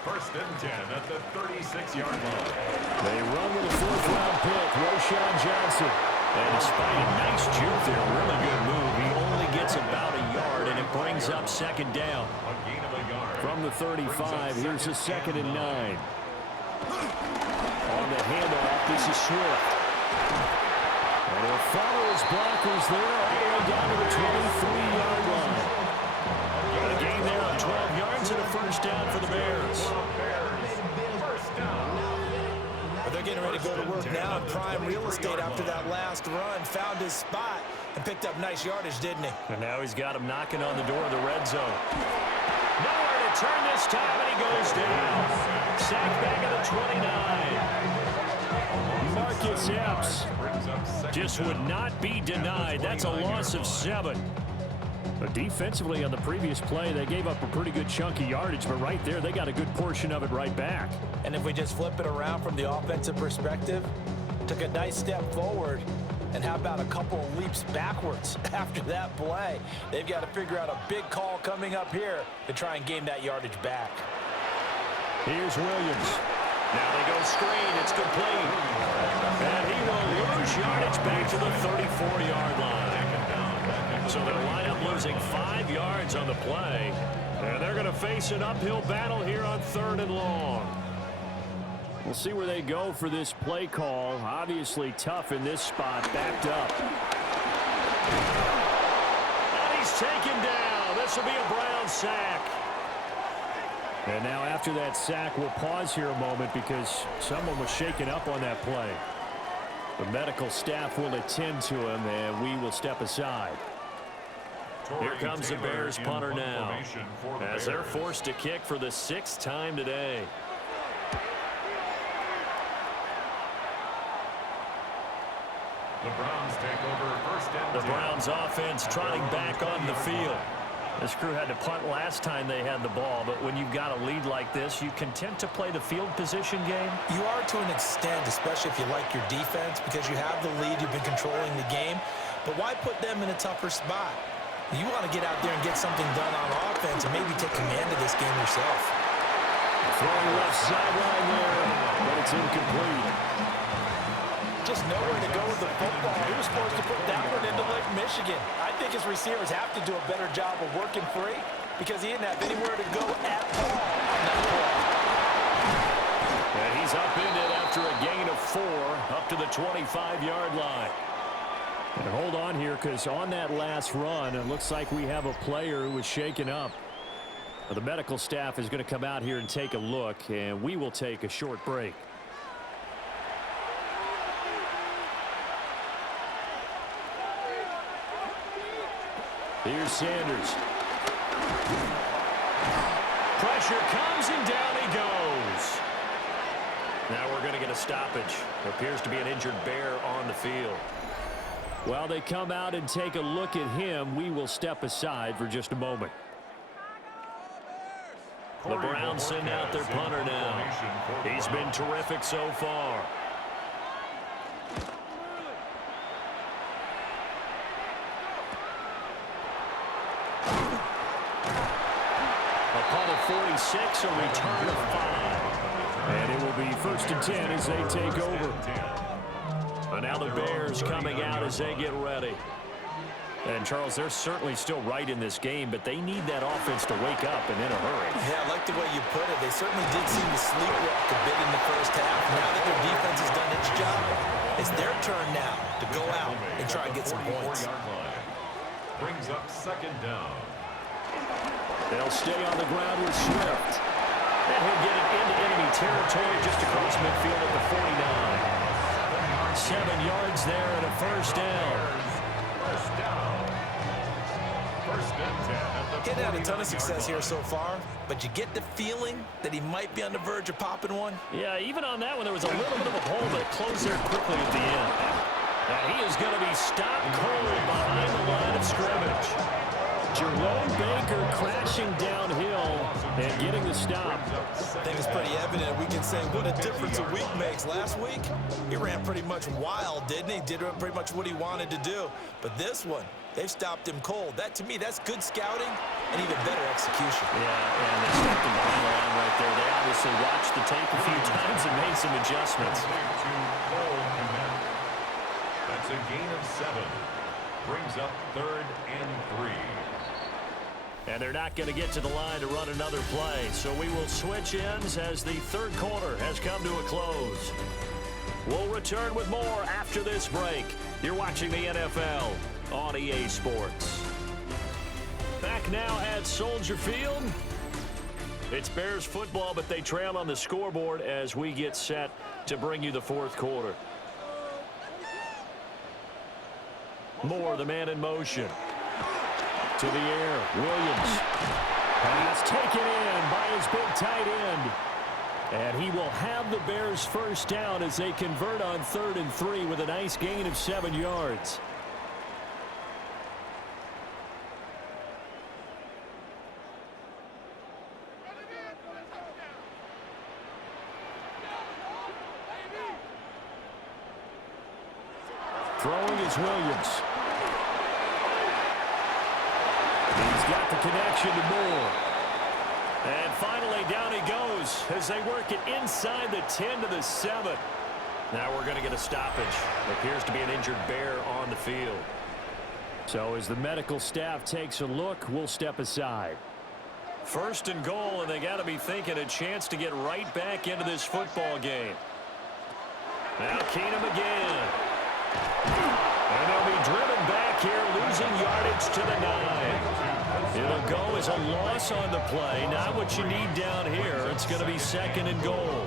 1st and 10 at the 36-yard line. They run with a 4th-round pick, Roschon Johnson. And despite a nice juke there, really good move, he only gets about a yard, and it brings up 2nd down. A gain of a yard. From the 35, here's a 2nd and 9. On the handoff, this is Swift. And he'll follow his blockers there all the way down to the 23-yard line. A gain there of 12 yards and a 1st down for the Bears. They're getting ready to go to work now in prime real estate after that last run. Found his spot and picked up nice yardage, didn't he? And now he's got him knocking on the door of the red zone. Nowhere to turn this time, and he goes down. Sacked back at the 29. Marcus Epps just would not be denied. That's a loss of 7. But defensively on the previous play, they gave up a pretty good chunk of yardage, but right there, they got a good portion of it right back. And if we just flip it around from the offensive perspective, took a nice step forward, and how about a couple of leaps backwards after that play? They've got to figure out a big call coming up here to try and gain that yardage back. Here's Williams. Now they go screen. It's complete. And he will lose yardage back to the 34-yard line. So they'll line up losing 5 yards on the play. And they're going to face an uphill battle here on 3rd and long. We'll see where they go for this play call. Obviously tough in this spot. Backed up. And he's taken down. This will be a Brown sack. And now after that sack, we'll pause here a moment because someone was shaken up on that play. The medical staff will attend to him, and we will step aside. Here comes the Bears punter now, as they're forced to kick for the 6th time today. The Browns take over 1st and 10. The Browns offense trotting back on the field. This crew had to punt last time they had the ball, but when you've got a lead like this, you content to play the field position game? You are to an extent, especially if you like your defense, because you have the lead, you've been controlling the game. But why put them in a tougher spot? You want to get out there and get something done on offense and maybe take command of this game yourself. Throwing left sideline there, but it's incomplete. Just nowhere to go with the football. He was forced to put that one into Lake Michigan. I think his receivers have to do a better job of working free because he didn't have anywhere to go at all on that play. And he's up in it after a gain of 4 up to the 25-yard line. And hold on here because on that last run, it looks like we have a player who was shaken up. The medical staff is going to come out here and take a look, and we will take a short break. Here's Sanders. Pressure comes and down he goes. Now we're going to get a stoppage. There appears to be an injured Bear on the field. While they come out and take a look at him, we will step aside for just a moment. The Browns send out their punter now. He's been terrific so far. A punt of 46, a return of 5. And it will be 1st and 10 as they take over. And now the Bears coming out as they get ready. And, Charles, they're certainly still right in this game, but they need that offense to wake up and in a hurry. Yeah, I like the way you put it. They certainly did seem to sleepwalk a bit in the first half. Now that their defense has done its job, it's their turn now to go out and try and get some points. Brings up 2nd down. They'll stay on the ground with Swift. And he'll get it into enemy territory just across midfield at the 49. 7 yards there and a 1st down. 1st down. 1st and 10 at the Getting had a ton of 49-yard success here line. so far, but you get the feeling that he might be on the verge of popping one. Yeah, even on that one, there was a little bit of a hole, but it closed there quickly at the end. And he is going to be stopped cold behind the line of scrimmage. Jerome Baker crashing downhill and getting the stop. I think it's pretty evident. We can say what a difference a week makes. Last week, he ran pretty much wild, didn't he? Did pretty much what he wanted to do. But this one, they've stopped him cold. That, to me, that's good scouting and even better execution. Yeah, and they stopped him behind the line right there. They obviously watched the tape a few times and made some adjustments. That's a gain of 7. Brings up 3rd and 3. And they're not going to get to the line to run another play. So we will switch ends as the 3rd quarter has come to a close. We'll return with more after this break. You're watching the NFL on EA Sports. Back now at Soldier Field. It's Bears football, but they trail on the scoreboard as we get set to bring you the 4th quarter. Moore, the man in motion. To the air, Williams. Pass taken in by his big tight end. And he will have the Bears 1st down as they convert on 3rd and 3 with a nice gain of 7 yards. Throwing is Williams. He's got the connection to Moore. And finally, down he goes as they work it inside the 10 to the 7. Now we're going to get a stoppage. Appears to be an injured Bear on the field. So as the medical staff takes a look, we'll step aside. First and goal, and they got to be thinking a chance to get right back into this football game. Now Keenum again. And they'll be driven back here, losing yardage to the 9. It'll go as a loss on the play. Not what you need down here. It's going to be second and goal.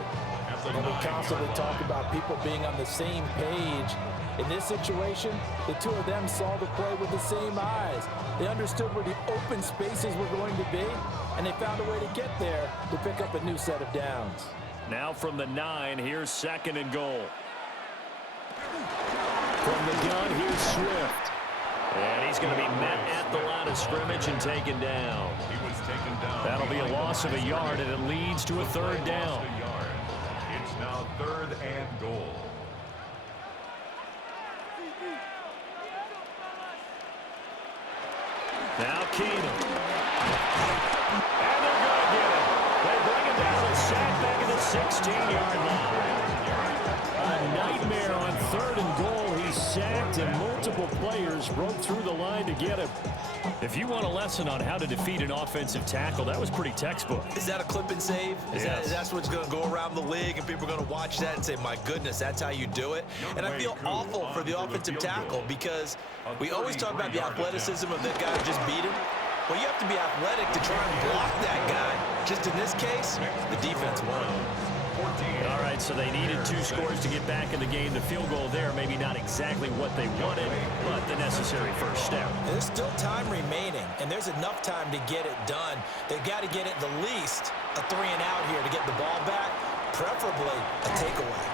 And we constantly talk about people being on the same page. In this situation, the two of them saw the play with the same eyes. They understood where the open spaces were going to be, and they found a way to get there to pick up a new set of downs. Now from the 9, here's second and goal. From the gun, here's Swift. And he's going to be met at the line of scrimmage and taken down. That'll be a loss of a yard, and it leads to a third down. It's now third and goal. Now Keenum. And they're going to get it. They bring him down and sack back at the 16-yard line. A nightmare on third and goal. He's sacked, and multiple players broke through the line to get him. If you want a lesson on how to defeat an offensive tackle, that was pretty textbook. Is that a clip and save? That's what's going to go around the league, and people are going to watch that and say, my goodness, that's how you do it? And I feel awful for the offensive tackle because we always talk about the athleticism of the guy who just beat him. Well, you have to be athletic to try and block that guy. Just in this case, the defense won. All right, so they needed 2 scores to get back in the game. The field goal there, maybe not exactly what they wanted, but the necessary first step. There's still time remaining, and there's enough time to get it done. They've got to get at the least a 3-and-out here to get the ball back, preferably a takeaway.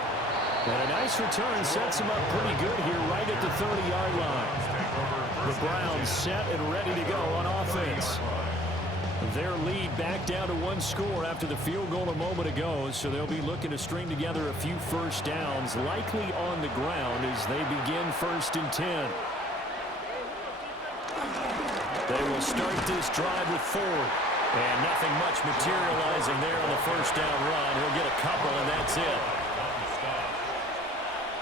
And a nice return sets him up pretty good here right at the 30-yard line. The Browns set and ready to go on offense. Their lead back down to 1 score after the field goal a moment ago, so they'll be looking to string together a few first downs, likely on the ground as they begin 1st and 10. They will start this drive with Ford, and nothing much materializing there on the first down run. He'll get a couple, and that's it.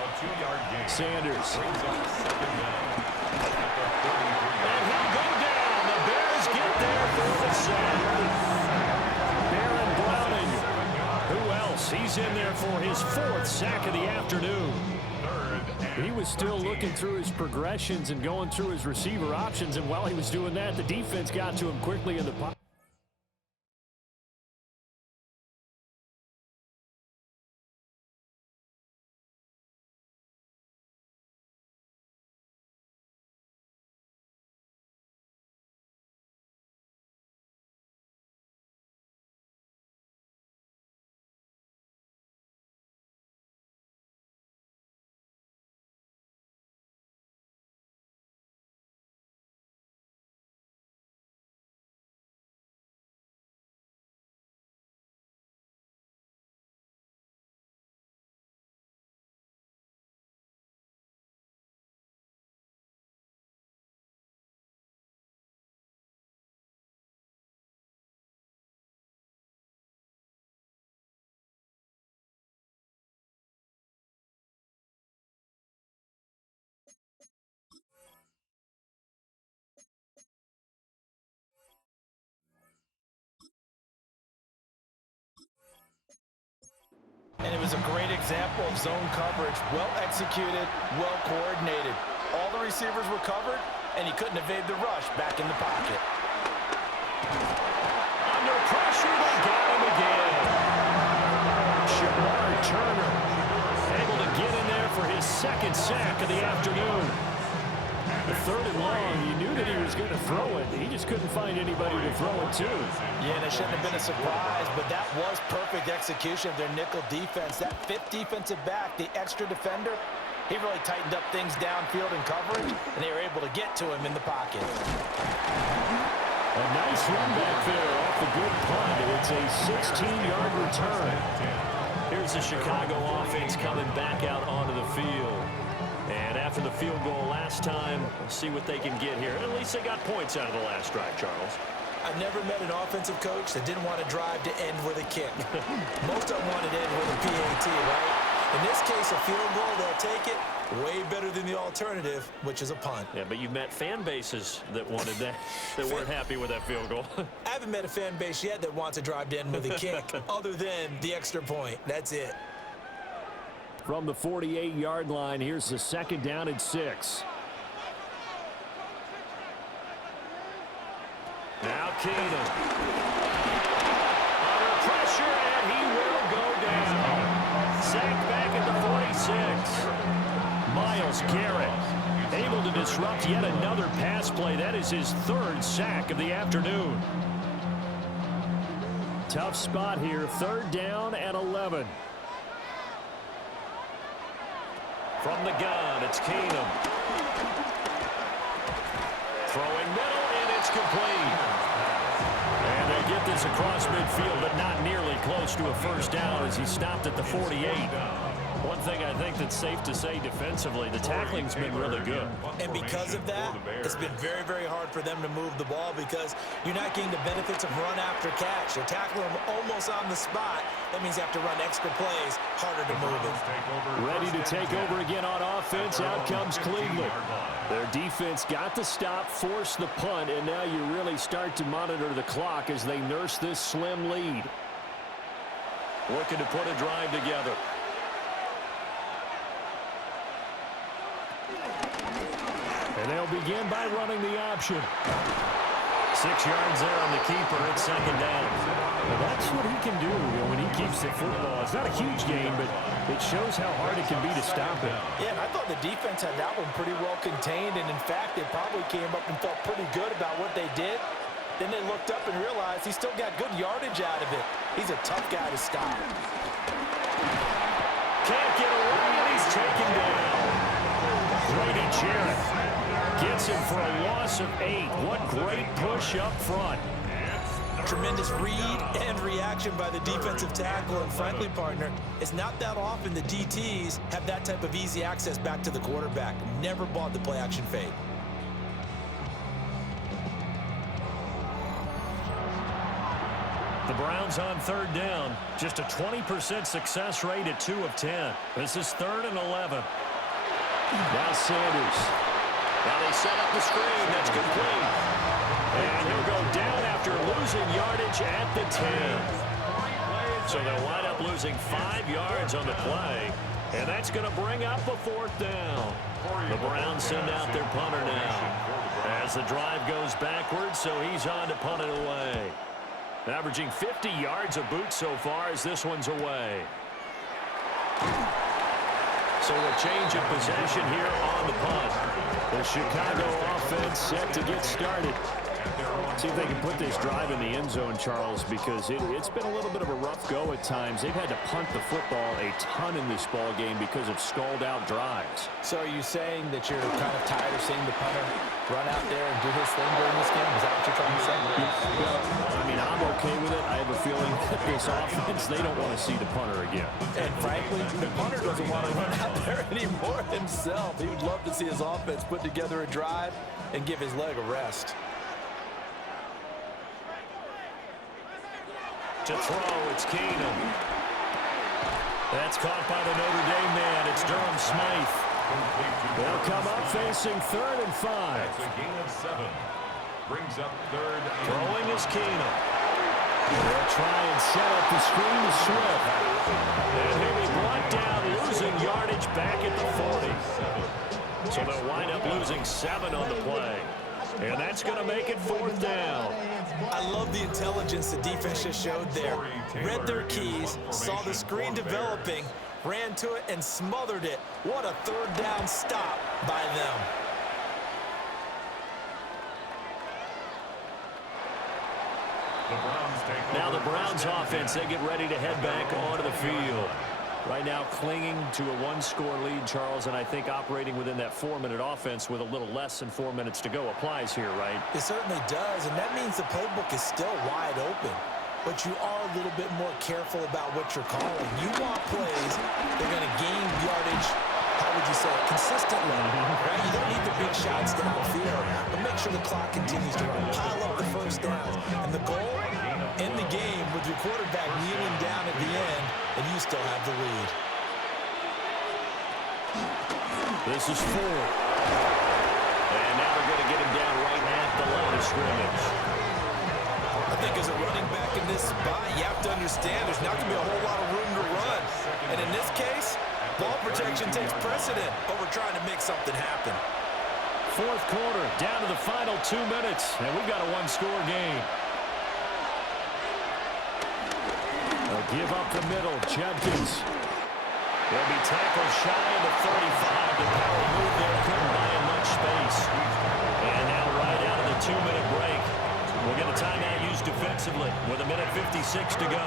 A 2-yard gain. Sanders. And he'll go down. The Bears get there for the sack. Baron Browning. Who else? He's in there for his 4th sack of the afternoon. He was still looking through his progressions and going through his receiver options, and while he was doing that, the defense got to him quickly in the pocket. And it was a great example of zone coverage, well executed, well coordinated. All the receivers were covered, and he couldn't evade the rush back in the pocket. Under pressure, they got him again. Shamar Turner able to get in there for his 2nd sack of the afternoon. The 3rd and long, you knew that he was going to throw it. He just couldn't find anybody to throw it to. Yeah, and it shouldn't have been a surprise, but that was perfect execution of their nickel defense. That 5th defensive back, the extra defender, he really tightened up things downfield in coverage, and they were able to get to him in the pocket. A nice run back there off the good punt. It's a 16-yard return. Here's the Chicago offense coming back out onto the field. And after for the field goal last time. We'll see what they can get here. At least they got points out of the last drive, Charles. I've never met an offensive coach that didn't want to drive to end with a kick. Most of them wanted to end with a PAT, right? In this case, a field goal, they'll take it. Way better than the alternative, which is a punt. Yeah, but you've met fan bases that wanted that, that weren't happy with that field goal. I haven't met a fan base yet that wants to drive to end with a kick, other than the extra point. That's it. From the 48-yard line, here's the 2nd down and 6. Now Keenum. Under pressure, and he will go down. Sacked back at the 46. Myles Garrett able to disrupt yet another pass play. That is his 3rd sack of the afternoon. Tough spot here. 3rd down and 11. From the gun, it's Keenum. Throwing middle, and it's complete. And they get this across midfield, but not nearly close to a 1st down as he stopped at the 48. One thing I think that's safe to say defensively, the tackling's been really good. And because of that, it's been very, very hard for them to move the ball because you're not getting the benefits of run after catch. You're tackling them almost on the spot. That means you have to run extra plays, harder to move it. Ready to take over again on offense. Out comes Cleveland. Their defense got the stop, forced the punt, and now you really start to monitor the clock as they nurse this slim lead. Looking to put a drive together. And they'll begin by running the option. 6 yards there on the keeper. It's 2nd down. Well, that's what he can do when he keeps the football. It's not a huge gain, but it shows how hard it can be to stop it. Yeah, and I thought the defense had that one pretty well contained, and in fact, they probably came up and felt pretty good about what they did. Then they looked up and realized he still got good yardage out of it. He's a tough guy to stop. Can't get away, and he's taken down. Grady Jarrett gets him for a loss of 8. What great push up front. Tremendous read and reaction by the defensive tackle, and frankly, partner, it's not that often the DTs have that type of easy access back to the quarterback. Never bought the play action fade. The Browns on 3rd down. Just a 20% success rate at 2 of 10. This is 3rd and 11. Now Sanders. Now they set up the screen. That's complete. And he'll go down after losing yardage at the 10. So they'll wind up losing 5 yards on the play. And that's going to bring up a 4th down. The Browns send out their punter now. As the drive goes backwards, so he's on to punt it away. Averaging 50 yards a boot so far as this one's away. So a change of possession here on the punt. The Chicago offense set to get started. See if they can put this drive in the end zone, Charles, because it's been a little bit of a rough go at times. They've had to punt the football a ton in this ball game because of stalled-out drives. So are you saying that you're kind of tired of seeing the punter run out there and do his thing during this game? Is that what you're trying to say? Well, I mean, I'm okay with it. I have a feeling that this offense, they don't want to see the punter again. And frankly, the punter doesn't want to run out there anymore himself. He would love to see his offense put together a drive and give his leg a rest. To throw, it's Keenum. That's caught by the Notre Dame man. It's Durham Smythe. They'll come up facing 3rd and 5. That's a gain of 7. Brings up 3rd. Throwing is Keenum. They'll try and set up the screen to Swift. And he'll be brought down, losing yardage back at the 40. So they'll wind up losing 7 on the play. And that's going to make it 4th down. I love the intelligence the defense just showed there. Read their keys, saw the screen developing, ran to it, and smothered it. What a 3rd down stop by them. Now the Browns offense, they get ready to head back onto the field. Right now clinging to a 1-score lead, Charles, and I think operating within that 4-minute offense with a little less than 4 minutes to go applies here, right? It certainly does, and that means the playbook is still wide open. But you are a little bit more careful about what you're calling. You want plays that are going to gain yardage, how would you say it, consistently sure the clock continues to run. Pile up the first downs. And the goal? End the game with your quarterback kneeling down at the end, and you still have the lead. This is 4. And now they're going to get him down right at the line of scrimmage. I think as a running back in this spot, you have to understand there's not going to be a whole lot of room to run. And in this case, ball protection takes precedent over trying to make something happen. Fourth quarter, down to the final 2 minutes, and we've got a one-score game. They'll give up the middle. Judkins. They'll be tackled shy of the 35. The power move there couldn't buy him much space. And now right out of the 2-minute break, we'll get a timeout used defensively with 1:56 to go.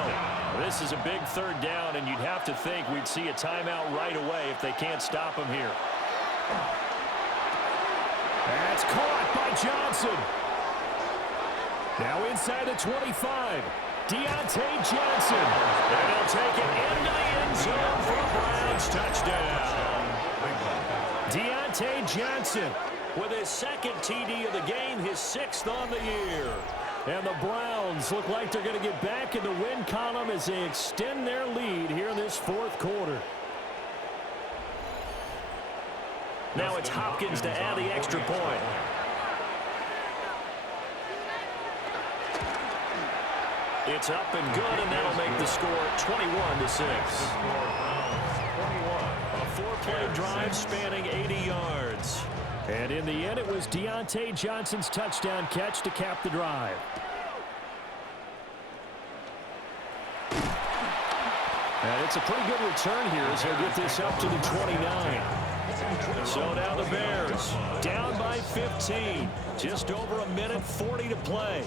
This is a big third down, and you'd have to think we'd see a timeout right away if they can't stop him here. That's caught by Johnson. Now inside the 25. Deontay Johnson. And he'll take it into the end zone for a Browns touchdown. Deontay Johnson with his second TD of the game, his 6th on the year. And the Browns look like they're going to get back in the win column as they extend their lead here in this fourth quarter. Now it's Hopkins to add the extra point. It's up and good, and that'll make the score 21-6. A 4-play drive spanning 80 yards. And in the end, it was Deontay Johnson's touchdown catch to cap the drive. And it's a pretty good return here as they'll get this up to the 29. So now the Bears down by 15. Just over 1:40 to play.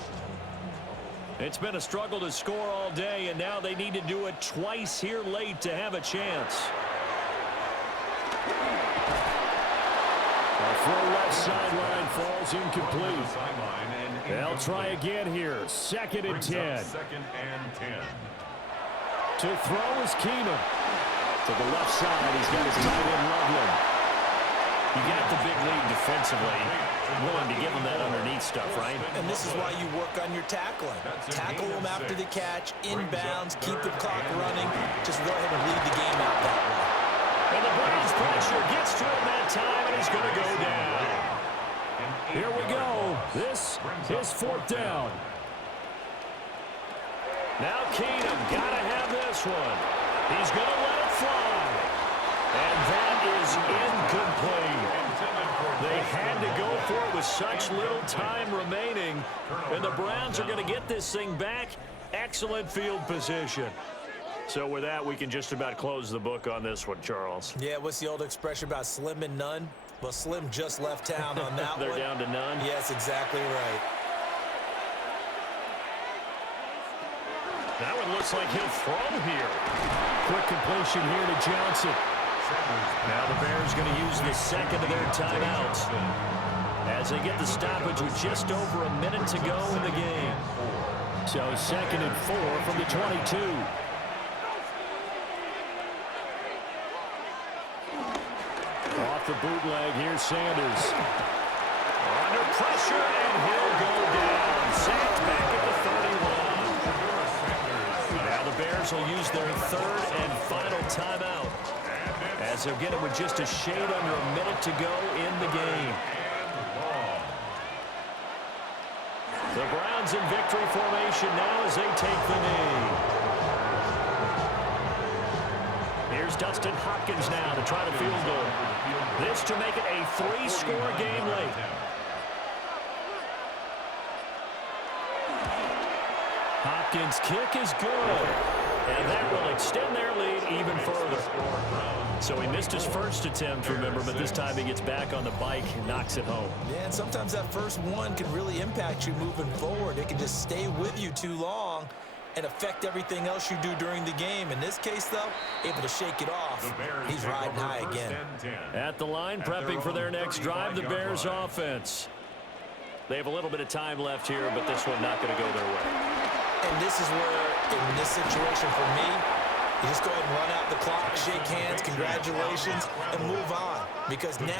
It's been a struggle to score all day, and now they need to do it twice here late to have a chance. A throw left sideline falls incomplete. They'll try again here. 2nd and 10. To throw is Keenum. To the left side, he's got his tight end Loveland. You got the big lead defensively. Willing to give him that underneath stuff, right? And this is why you work on your tackling. Tackle him after the catch, inbounds, keep the clock running. Just go ahead and lead the game out that way. And the Browns pressure gets to him that time, and he's going to go down. Here we go. This is 4th down. Now Keenum got to have this one. He's going to let it fly. And that is incomplete. They had to go for it with such little time remaining. And the Browns are going to get this thing back. Excellent field position. So with that, we can just about close the book on this one, Charles. Yeah, what's the old expression about slim and none? Well, Slim just left town on that They're one. down to none? Yes, exactly right. That one looks like he'll throw here. Quick completion here to Johnson. Now the Bears going to use the 2nd of their timeouts as they get the stoppage with just over 1 minute to go in the game. So 2nd and 4 from the 22. Off the bootleg, here's Sanders. Under pressure, and he'll go down. Sacked back at the 31. Now the Bears will use their 3rd and final timeout as they'll get it with just a shade under 1 minute to go in the game. The Browns in victory formation now as they take the knee. Here's Dustin Hopkins now to try the field goal. This to make it a 3-score game late. Hopkins' kick is good. And that will extend their lead even further. So he missed his first attempt, remember, but this time he gets back on the bike and knocks it home. Yeah, and sometimes that first one can really impact you moving forward. It can just stay with you too long and affect everything else you do during the game. In this case, though, able to shake it off. He's riding high again. At the line, prepping for their next drive, the Bears offense. They have a little bit of time left here, but this one not going to go their way. And this is where, in this situation for me, you just go ahead and run out the clock, shake hands, congratulations, and move on. Because now